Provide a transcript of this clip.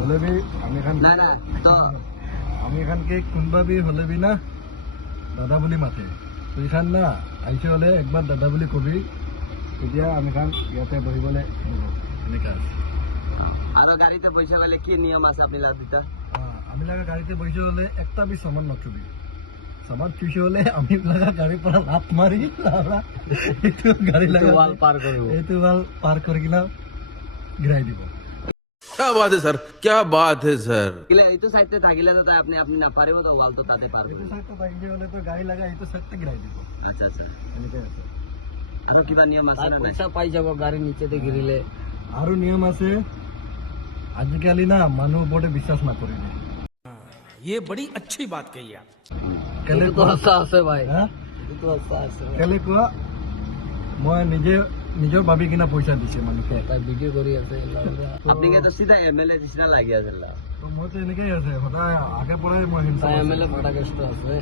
হলে বি আমি এখানকে কোনবা বি হলে বি না দাদা বুলি মাতে তুই খান না আইছে হলে একবার দাদা বুলি কবি তেতিয়া আমি খান ইয়াতে বহিবলে এনেকা আৰু গাড়ীতে পইচা গলে কি নিয়ম আছে আপনার ভিতর আমি লাগা গাড়িতে বসে হলে একটা বি সামান নথবি সামান চুষে হলে আমি লাগা গাড়ি পর লাত মারি একটু গাড়ি লাগা ওয়াল পার করব এইটো ওয়াল পার করে কিনা গিরাই দিব क्या बात है सर क्या बात है सर কিলে এই তো সাইডে থাকিলে তো আপনি না পারিব তো ওয়াল তো তাতে পারবে এইটো সাইডটা বাকি হলে তো গাড়ি লাগা এইটো সাইডটা গিরাই দিব আচ্ছা আচ্ছা এনেকে আছে আৰু কিবা নিয়ম আছে না পইচা পাই যাব গাড়ি নিচেতে গিৰিলে আৰু নিয়ম আছে আজিকালি না মানুহ ওপৰতে বিশ্বাস নকৰিবি ये बड़ी अच्छी बात कही आप কেলে তো আশা আছে ভাই হা তো আশা আছে কেলে কোৱা মই নিজৰ ভাবি কিনা পইচা দিছে মানুহকে তাই ভিডিও কৰি আছে আপনি কে তো সিধা এমএলএ দিছিনা লাগি আছে মইতো এনেকেই আছে সদায় আগে পৰাই মই হিংসা এমএলএ ফটাকেষ্ট আছে